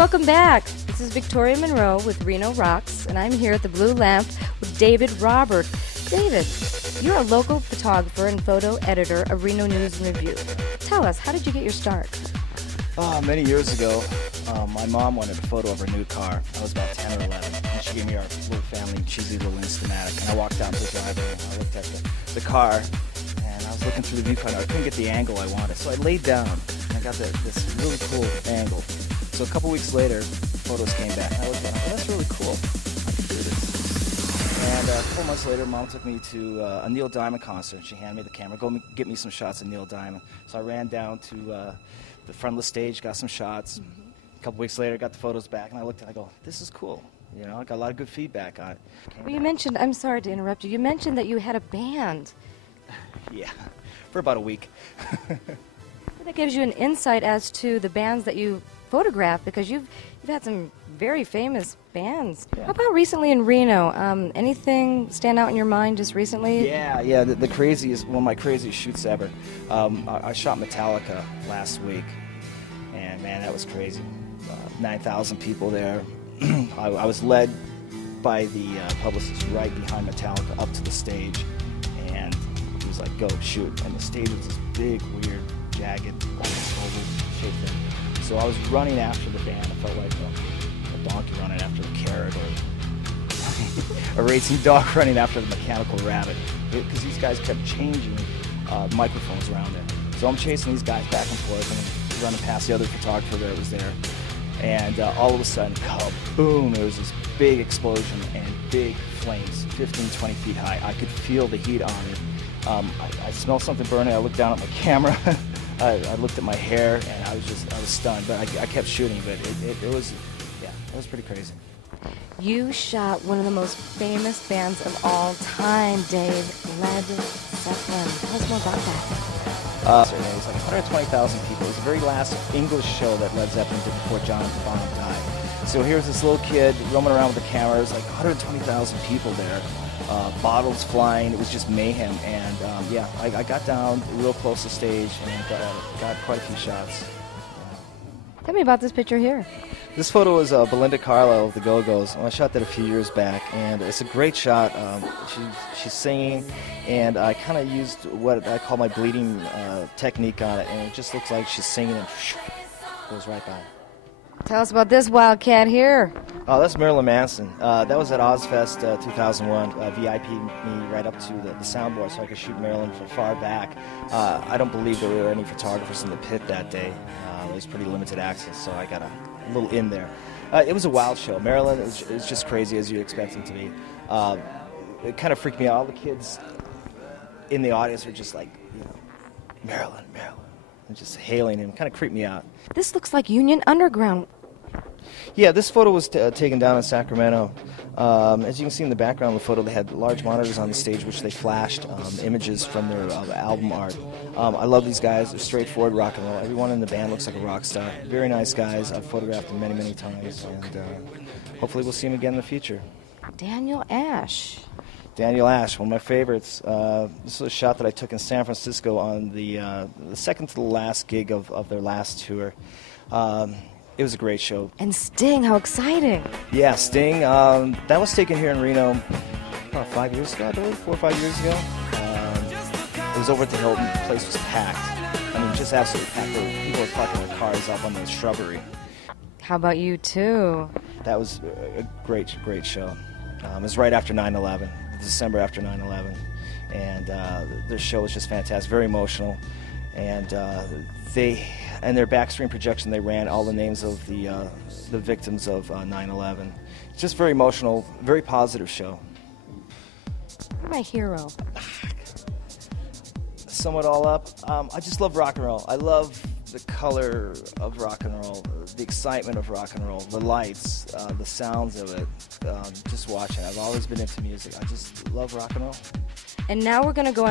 Welcome back. This is Victoria Monroe with Reno Rocks, and I'm here at the Blue Lamp with David Robert. David, you're a local photographer and photo editor of Reno News and Review. Tell us, how did you get your start? Many years ago, my mom wanted a photo of her new car. I was about 10 or 11, and she gave me our little family cheesy little Instamatic. And I walked down to the driveway, and I looked at the car, and I was looking through the viewfinder. I couldn't get the angle I wanted, so I laid down, and I got this really cool angle. So a couple weeks later, photos came back, and I looked at them, oh, that's really cool. I can do this. And a couple months later, Mom took me to a Neil Diamond concert. She handed me the camera, go get me some shots of Neil Diamond. So I ran down to the front of the stage, got some shots. A couple weeks later, got the photos back, and I looked at it, I go, this is cool. You know, I got a lot of good feedback on it. Well, you mentioned, I'm sorry to interrupt you, you mentioned that you had a band. Yeah, for about a week. That gives you an insight as to the bands that you photograph, because you've had some very famous bands. Yeah. How about recently in Reno? Anything stand out in your mind just recently? Yeah, the craziest, one of my craziest shoots ever. I shot Metallica last week, and man, that was crazy. 9,000 people there. I was led by the publicist right behind Metallica up to the stage, and he was like, go shoot. And the stage was this big, weird, jagged, oval shaped thing. So I was running after the band. I felt like a donkey running after a carrot, or a racing dog running after the mechanical rabbit, because these guys kept changing microphones around there. So I'm chasing these guys back and forth, and running past the other photographer that was there. And all of a sudden, kaboom, there was this big explosion and big flames, 15, 20 feet high. I could feel the heat on it. I smelled something burning. I looked down at my camera. I looked at my hair, and I was stunned. But I kept shooting, but it was pretty crazy. You shot one of the most famous bands of all time, Dave, Led Zeppelin. Tell us more about that. It was like 120,000 people. It was the very last English show that Led Zeppelin did before John Bonham died. So here's this little kid roaming around with a camera. It was like 120,000 people there. Bottles flying. It was just mayhem. And yeah, I got down real close to the stage and got quite a few shots. Tell me about this picture here. This photo is Belinda Carlisle of the Go-Go's. I shot that a few years back, and it's a great shot. She's singing, and I kind of used what I call my bleeding technique on it, and it just looks like she's singing and goes right by. Tell us about this wildcat here. Oh, that's Marilyn Manson. That was at Ozfest 2001. VIP'd me right up to the soundboard so I could shoot Marilyn from far back. I don't believe there were any photographers in the pit that day. There was pretty limited access, so I got a little in there. It was a wild show. Marilyn is just crazy as you expect him to be. It kind of freaked me out. All the kids in the audience were just like, you know, Marilyn, and just hailing him. Kind of creeped me out. This looks like Union Underground. Yeah, this photo was taken down in Sacramento. As you can see in the background of the photo, they had large monitors on the stage which they flashed images from their album art. I love these guys. They're straightforward rock and roll. Everyone in the band looks like a rock star. Very nice guys. I've photographed them many, many times, and hopefully we'll see them again in the future. Daniel Ash. Daniel Ash, one of my favorites. This was a shot that I took in San Francisco on the second to the last gig of their last tour. It was a great show. And Sting, how exciting. Yeah, Sting. That was taken here in Reno about 5 years ago, I believe, 4 or 5 years ago. It was over at the Hilton. The place was packed. I mean, just absolutely packed. People were parking their cars up on the shrubbery. How about you, too? That was a great, great show. It was right after 9/11, December after 9/11. And their show was just fantastic, very emotional. And in their backstream projection, they ran all the names of the victims of 9/11. It's just very emotional, very positive show. You're my hero. Sum it all up, I just love rock and roll. I love the color of rock and roll, the excitement of rock and roll, the lights, the sounds of it. Just watch it. I've always been into music. I just love rock and roll. And now we're going to go